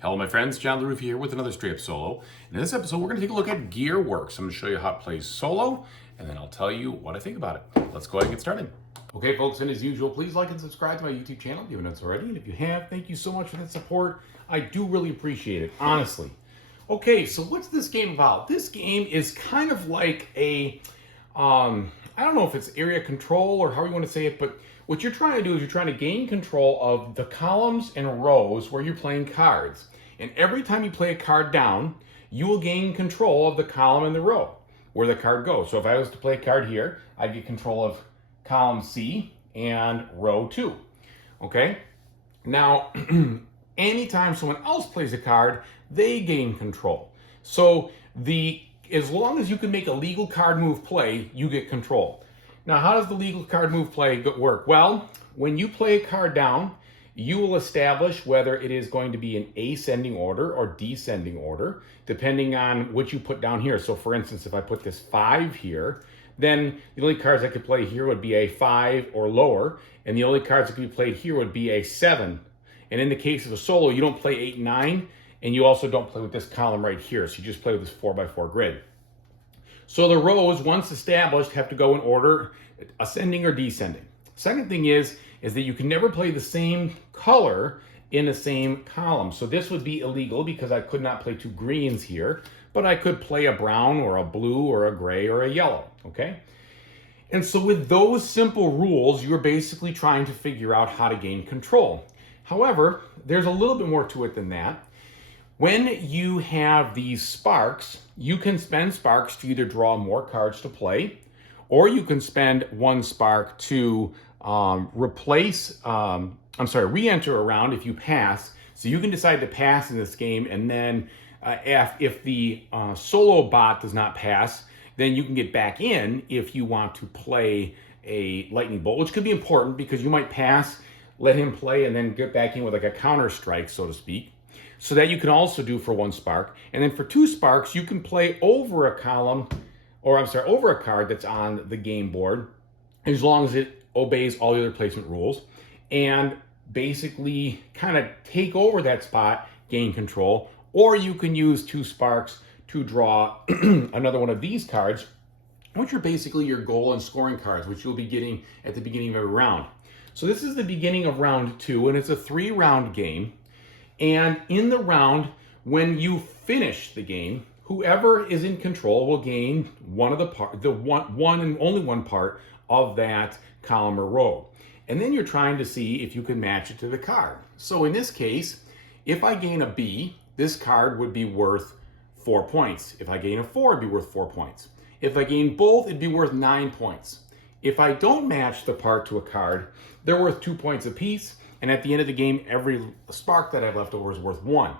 Hello my friends, John LaRuffa here with another straight up solo. And in this episode we're going to take a look at Gearworks. I'm going to show you how it plays solo and then I'll tell you what I think about it. Let's go ahead and get started. Okay folks, and as usual, please like and subscribe to my YouTube channel if you haven't done so already. And if you have, thank you so much for that support. I do really appreciate it, honestly. Okay, so what's this game about? This game is kind of like a, I don't know if it's area control or how you want to say it, but what you're trying to do is you're trying to gain control of the columns and rows where you're playing cards. And every time you play a card down, you will gain control of the column and the row where the card goes. So if I was to play a card here, I'd get control of column C and row 2. Okay? Now, anytime someone else plays a card, they gain control. So as long as you can make a legal card move play, you get control. Now, how does the legal card move play work? Well, when you play a card down, you will establish whether it is going to be in ascending order or descending order, depending on what you put down here. So for instance, if I put this 5 here, then the only cards I could play here would be a 5 or lower, and the only cards that could be played here would be a 7. And in the case of a solo, you don't play 8 and 9, and you also don't play with this column right here, so you just play with this 4x4 grid. So the rows, once established, have to go in order, ascending or descending. Second thing is that you can never play the same color in the same column. So this would be illegal because I could not play 2 greens here, but I could play a brown or a blue or a gray or a yellow, okay? And so with those simple rules, you're basically trying to figure out how to gain control. However, there's a little bit more to it than that. When you have these sparks, you can spend sparks to either draw more cards to play, or you can spend 1 spark to re-enter a round if you pass. So you can decide to pass in this game, and then if the solo bot does not pass, then you can get back in if you want to play a lightning bolt, which could be important because you might pass, let him play, and then get back in with like a counter strike, so to speak. So that you can also do for 1 spark. And then for 2 sparks, you can play over a column, over a card that's on the game board, as long as it obeys all the other placement rules, and basically kind of take over that spot, gain control. Or you can use 2 sparks to draw another one of these cards, which are basically your goal and scoring cards, which you'll be getting at the beginning of every round. So this is the beginning of round 2, and it's a 3-round game. And in the round, when you finish the game, whoever is in control will gain one and only one part of that column or row. And then you're trying to see if you can match it to the card. So in this case, if I gain a B, this card would be worth 4 points. If I gain a 4, it'd be worth 4 points. If I gain both, it'd be worth 9 points. If I don't match the part to a card, they're worth 2 points apiece. And at the end of the game, every spark that I have left over is worth 1.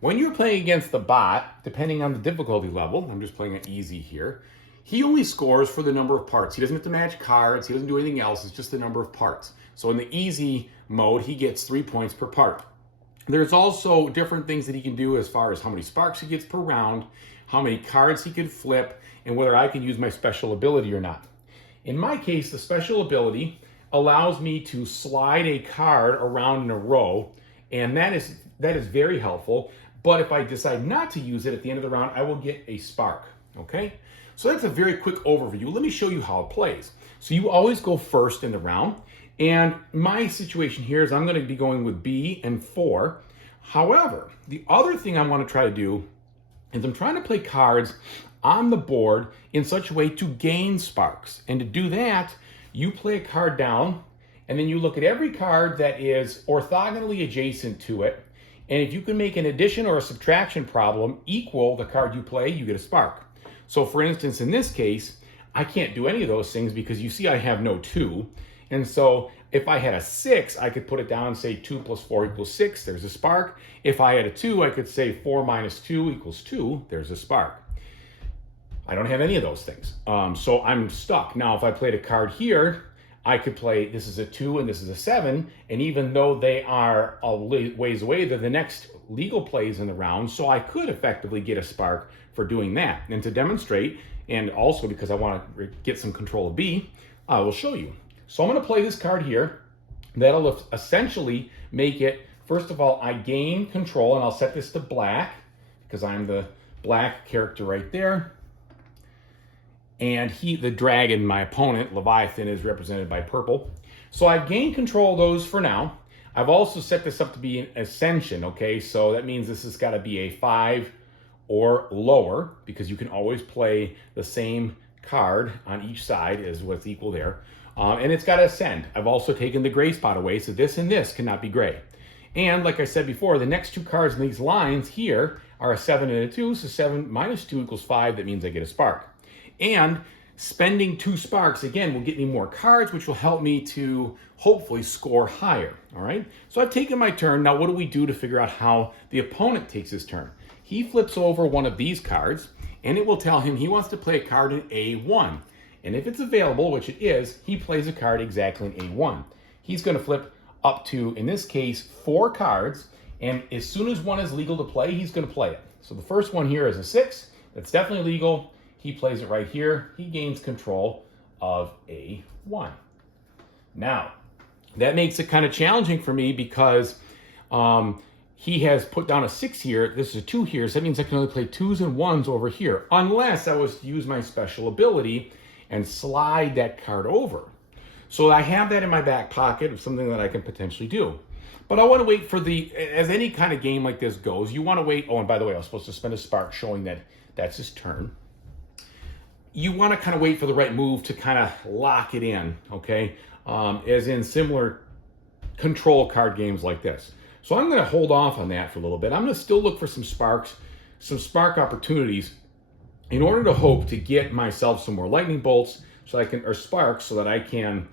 When you're playing against the bot, depending on the difficulty level, I'm just playing it easy here, he only scores for the number of parts. He doesn't have to match cards. He doesn't do anything else. It's just the number of parts. So in the easy mode, he gets 3 points per part. There's also different things that he can do as far as how many sparks he gets per round, how many cards he can flip, and whether I can use my special ability or not. In my case, the special ability allows me to slide a card around in a row, and that is very helpful. But if I decide not to use it at the end of the round, I will get a spark, okay? So that's a very quick overview. Let me show you how it plays. So you always go first in the round, and my situation here is I'm gonna be going with B and 4. However, the other thing I wanna try to do is I'm trying to play cards on the board in such a way to gain sparks. And to do that, you play a card down, and then you look at every card that is orthogonally adjacent to it, and if you can make an addition or a subtraction problem equal the card you play, you get a spark. So for instance, in this case, I can't do any of those things because you see I have no 2, and so if I had a 6, I could put it down and say 2 plus 4 equals 6, there's a spark. If I had a 2, I could say 4 minus 2 equals 2, there's a spark. I don't have any of those things. So I'm stuck. Now, if I played a card here, I could play, this is a 2 and this is a 7, and even though they are a ways away, they're the next legal plays in the round, so I could effectively get a spark for doing that. And to demonstrate, and also because I want to get some control of B, I will show you. So I'm going to play this card here. That'll essentially make it First of all, I gain control, and I'll set this to black because I'm the black character right there. And the dragon, my opponent, Leviathan, is represented by purple. So I've gained control of those for now. I've also set this up to be an ascension, okay? So that means this has got to be a 5 or lower, because you can always play the same card on each side as what's equal there. And it's got to ascend. I've also taken the gray spot away, so this and this cannot be gray. And like I said before, the next two cards in these lines here are a 7 and a 2, so 7 minus 2 equals 5. That means I get a spark. And spending 2 sparks, again, will get me more cards, which will help me to hopefully score higher, all right? So I've taken my turn. Now, what do we do to figure out how the opponent takes his turn? He flips over one of these cards, and it will tell him he wants to play a card in A1. And if it's available, which it is, he plays a card exactly in A1. He's going to flip up to, in this case, 4 cards, and as soon as one is legal to play, he's going to play it. So the first one here is a 6. That's definitely legal. He plays it right here. He gains control of A1. Now, that makes it kind of challenging for me because he has put down a 6 here. This is a 2 here, so that means I can only play 2s and 1s over here, unless I was to use my special ability and slide that card over. So I have that in my back pocket of something that I can potentially do. But I want to wait for as any kind of game like this goes, you want to wait. Oh, and by the way, I was supposed to spend a spark showing that that's his turn. You want to kind of wait for the right move to kind of lock it in, okay? As in similar control card games like this. So I'm going to hold off on that for a little bit. I'm going to still look for some sparks, some spark opportunities in order to hope to get myself some more lightning bolts or sparks so that I can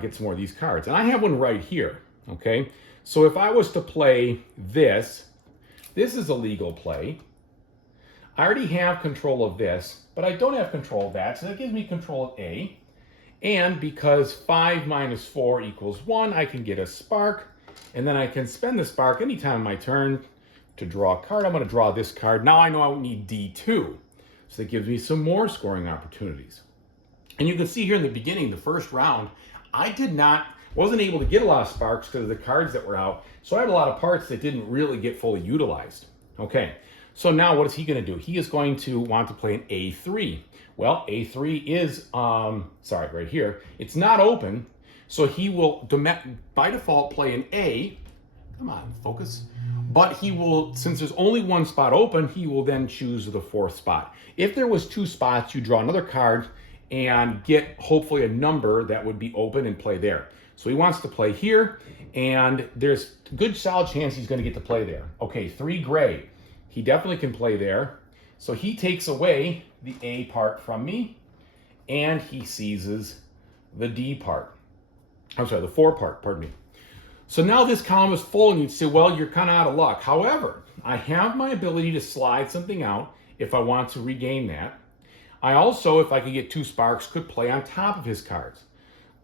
get some more of these cards. And I have one right here, okay? So if I was to play this is a legal play. I already have control of this, but I don't have control of that, so that gives me control of A. And because 5 minus 4 equals 1, I can get a spark, and then I can spend the spark anytime in my turn to draw a card. I'm going to draw this card. Now I know I would need D2, so that gives me some more scoring opportunities. And you can see here in the beginning, the first round, I wasn't able to get a lot of sparks because of the cards that were out, so I had a lot of parts that didn't really get fully utilized. Okay. So now what is he going to do? He is going to want to play an A3. Well, A3 is, right here. It's not open, so he will, by default, play an A. Come on, focus. But he will, since there's only one spot open, he will then choose the 4th spot. If there was 2 spots, you draw another card and get, hopefully, a number that would be open and play there. So he wants to play here, and there's a good solid chance he's going to get to play there. Okay, 3 gray. He definitely can play there. So he takes away the A part from me, and he seizes the D part. I'm sorry, the 4 part, pardon me. So now this column is full, and you'd say, well, you're kind of out of luck. However, I have my ability to slide something out if I want to regain that. I also, if I could get 2 sparks, could play on top of his cards.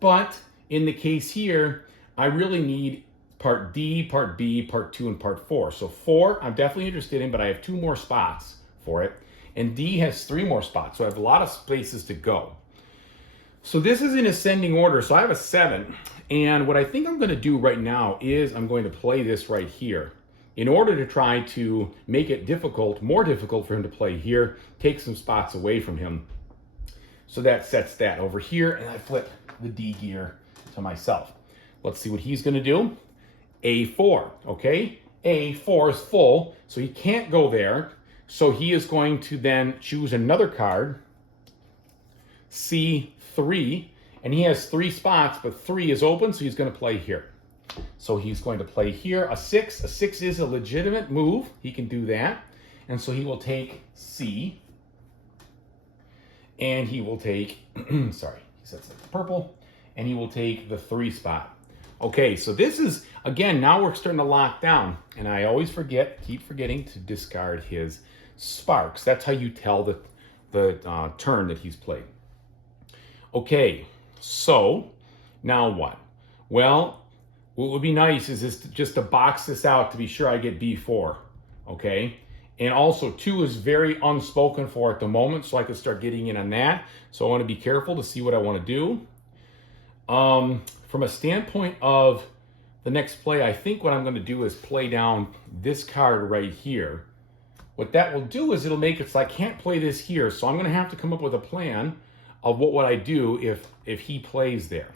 But in the case here, I really need part D, part B, part 2, and part 4. So 4, I'm definitely interested in, but I have 2 more spots for it. And D has 3 more spots, so I have a lot of spaces to go. So this is in ascending order, so I have a 7. And what I think I'm going to do right now is I'm going to play this right here in order to try to make it more difficult for him to play here, take some spots away from him. So that sets that over here, and I flip the D gear to myself. Let's see what he's going to do. A4, okay? A4 is full, so he can't go there. So he is going to then choose another card, C3, and he has 3 spots, but 3 is open, so he's going to play here. So he's going to play here a 6. A 6 is a legitimate move. He can do that. And so he will take C, and he will take, sorry, he sets it to purple, and he will take the 3 spot. Okay, so this is, again, now we're starting to lock down, and I always keep forgetting to discard his sparks. That's how you tell the turn that he's played. Okay, so now what? Well, what would be nice is just to box this out to be sure I get B4, okay? And also 2 is very unspoken for at the moment, so I could start getting in on that. So I want to be careful to see what I want to do. From a standpoint of the next play, I think what I'm going to do is play down this card right here. What that will do is it'll make it so I can't play this here, so I'm going to have to come up with a plan of what would I do if he plays there.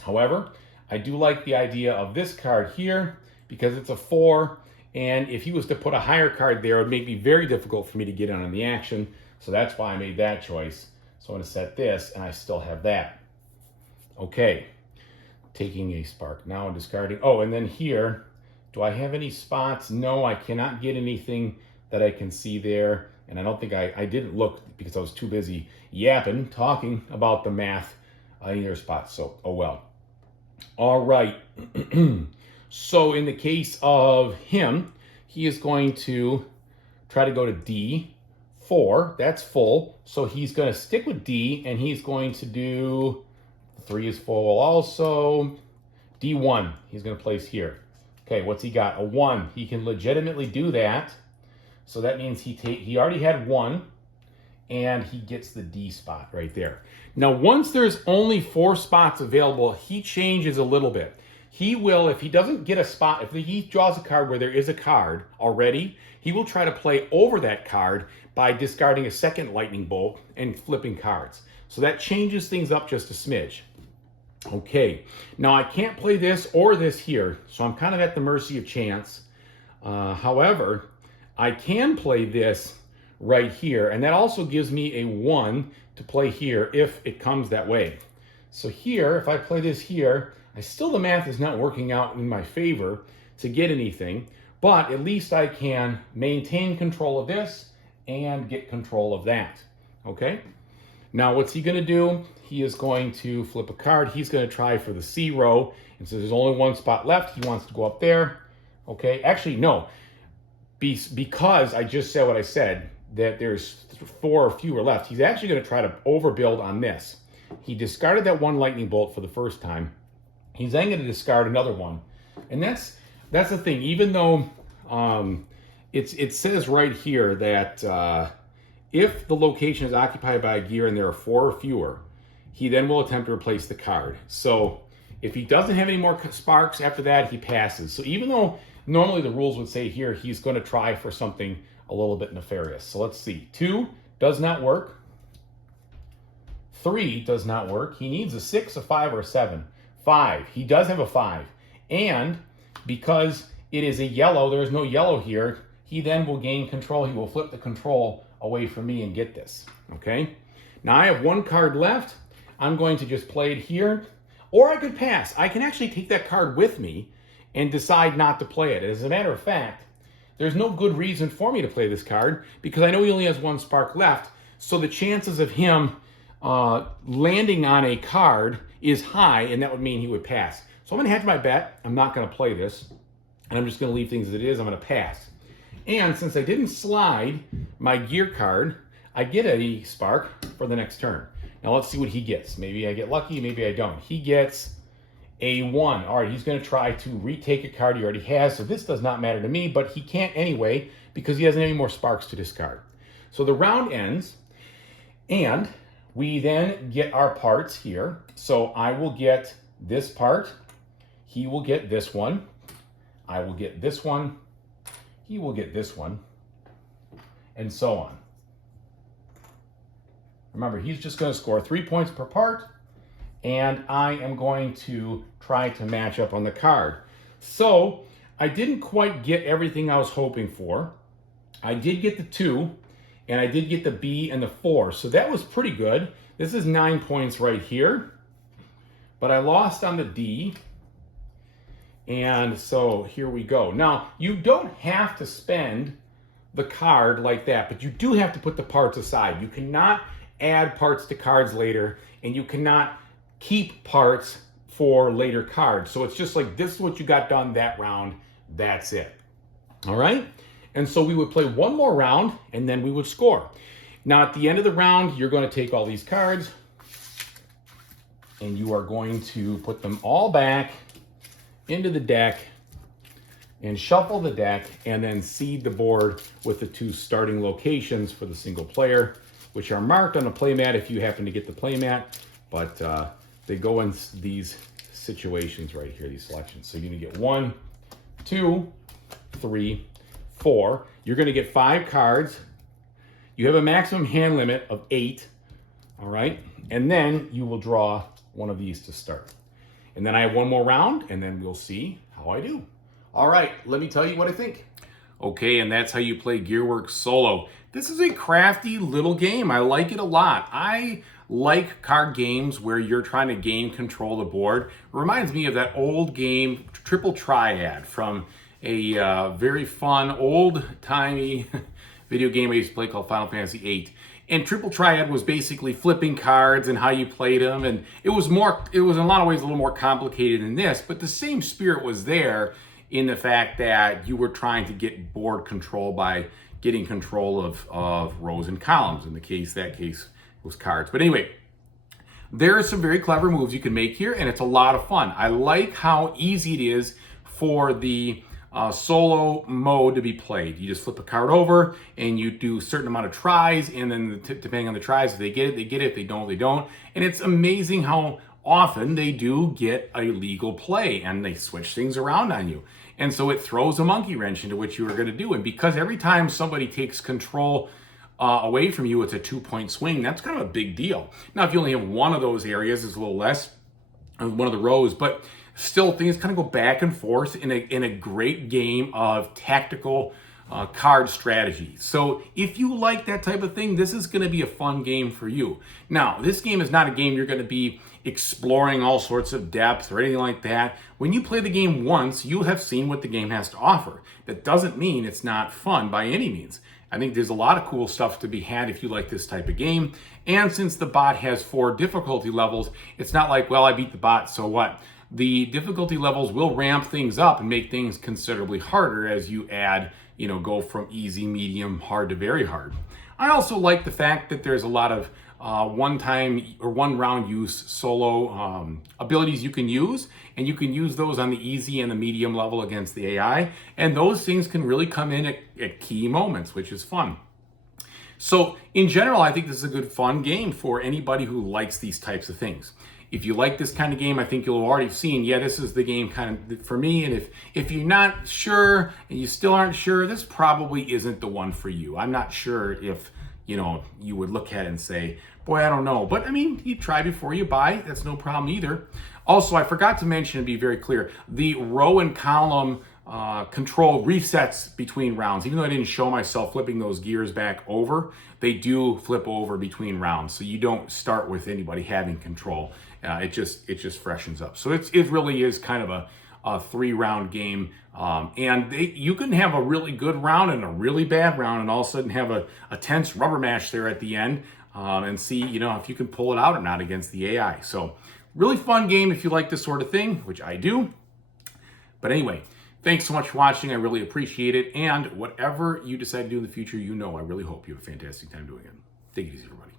However, I do like the idea of this card here because it's a 4, and if he was to put a higher card there, it would make it very difficult for me to get in on the action, so that's why I made that choice. So I'm going to set this, and I still have that. Okay, taking a spark. Now I'm discarding. Oh, and then here, do I have any spots? No, I cannot get anything that I can see there, and I don't think I didn't look because I was too busy yapping, talking about the math in either spot, so oh well. All right, so in the case of him, he is going to try to go to D4, that's full, so he's going to stick with D, and he's going to do, 3 is full also, D1, he's going to place here. Okay, what's he got? A 1, he can legitimately do that, so that means he already had 1, and he gets the D spot right there. Now, once there's only 4 spots available, he changes a little bit. He will, if he doesn't get a spot, if he draws a card where there is a card already, he will try to play over that card by discarding a second lightning bolt and flipping cards. So that changes things up just a smidge. Okay, now I can't play this or this here, so I'm kind of at the mercy of chance. However, I can play this right here, and that also gives me a 1 to play here if it comes that way. So here, if I play this here, the math is not working out in my favor to get anything, but at least I can maintain control of this and get control of that, okay? Now, what's he gonna do? He is going to flip a card. He's gonna try for the C row, and so there's only 1 spot left. He wants to go up there, okay? Actually, no, because I just said what I said, that there's 4 or fewer left, he's actually going to try to overbuild on this. He discarded that 1 lightning bolt for the first time. He's then going to discard another one. And that's the thing. Even though it says right here that if the location is occupied by a gear and there are 4 or fewer, he then will attempt to replace the card. So if he doesn't have any more sparks after that, he passes. So even though normally the rules would say here he's going to try for something a little bit nefarious. So let's see. 2 does not work. 3 does not work. He needs a 6, a 5, or a 7. 5. He does have a 5. And because it is a yellow, there is no yellow here, he then will gain control. He will flip the control away from me and get this. Okay? Now I have 1 card left. I'm going to just play it here. Or I could pass. I can actually take that card with me and decide not to play it. As a matter of fact, there's no good reason for me to play this card because I know he only has 1 spark left. So the chances of him landing on a card is high, and that would mean he would pass. So I'm going to hedge my bet. I'm not going to play this, and I'm just going to leave things as it is. I'm going to pass. And since I didn't slide my gear card, I get a spark for the next turn. Now let's see what he gets. Maybe I get lucky, maybe I don't. He gets a 1. All right, he's going to try to retake a card he already has, so this does not matter to me, but he can't anyway because he doesn't have any more sparks to discard. So the round ends, and we then get our parts here. So I will get this part, he will get this one, I will get this one, he will get this one, and so on. Remember, he's just going to score 3 points per part, and I am going to try to match up on the card. So I didn't quite get everything I was hoping for. I did get the 2, and I did get the B and the 4, so that was pretty good. This is 9 points right here, but I lost on the D, and so here we go. Now, you don't have to spend the card like that, but you do have to put the parts aside. You cannot add parts to cards later, and you cannot keep parts for later cards. So it's just like, this is what you got done that round, that's it. All right? And so we would play 1 more round, and then we would score. Now at the end of the round, you're going to take all these cards, and you are going to put them all back into the deck, and shuffle the deck, and then seed the board with the 2 starting locations for the single player, which are marked on the playmat if you happen to get the playmat, but they go in these situations right here, these selections. So you're gonna get 1, 2, 3, 4. You're gonna get 5 cards. You have a maximum hand limit of 8, all right? And then you will draw one of these to start. And then I have one more round, and then we'll see how I do. All right, let me tell you what I think. Okay, and that's how you play Gearworks Solo. This is a crafty little game. I like it a lot. I like card games where you're trying to gain control of the board. It reminds me of that old game, Triple Triad, from a very fun, old-timey video game I used to play called Final Fantasy VIII. And Triple Triad was basically flipping cards and how you played them. And it was in a lot of ways a little more complicated than this, but the same spirit was there in the fact that you were trying to get board control by getting control of rows and columns. In that case was cards. But anyway, there are some very clever moves you can make here, and it's a lot of fun. I like how easy it is for the solo mode to be played. You just flip a card over and you do a certain amount of tries, and then depending on the tries, if they get it, they get it. If they don't, they don't. And it's amazing how often they do get a legal play and they switch things around on you. And so it throws a monkey wrench into what you were going to do. And because every time somebody takes control away from you, it's a 2-point swing. That's kind of a big deal. Now, if you only have one of those areas, it's a little less, one of the rows, but still things kind of go back and forth in a great game of tactical card strategy. So if you like that type of thing, this is going to be a fun game for you. Now, this game is not a game you're going to be exploring all sorts of depth or anything like that. When you play the game once, you have seen what the game has to offer. That doesn't mean it's not fun by any means. I think there's a lot of cool stuff to be had if you like this type of game. And since the bot has 4 difficulty levels, it's not like, well, I beat the bot, so what? The difficulty levels will ramp things up and make things considerably harder as you add, go from easy, medium, hard to very hard. I also like the fact that there's a lot of one-time or one-round use solo abilities you can use, and you can use those on the easy and the medium level against the AI, and those things can really come in at key moments, which is fun. So in general, I think this is a good fun game for anybody who likes these types of things. If you like this kind of game, I think you'll have already seen, yeah, this is the game kind of for me. And if you're not sure and you still aren't sure, this probably isn't the one for you. I'm not sure if, you would look at it and say, boy, I don't know. But I mean, you try before you buy. That's no problem either. Also, I forgot to mention, and be very clear, the row and column control resets between rounds. Even though I didn't show myself flipping those gears back over, they do flip over between rounds. So you don't start with anybody having control. It just freshens up. So it really is kind of a 3-round game. And you can have a really good round and a really bad round and all of a sudden have a tense rubber match there at the end and see, if you can pull it out or not against the AI. So really fun game if you like this sort of thing, which I do. But anyway, thanks so much for watching. I really appreciate it. And whatever you decide to do in the future, I really hope you have a fantastic time doing it. Take it easy, everybody.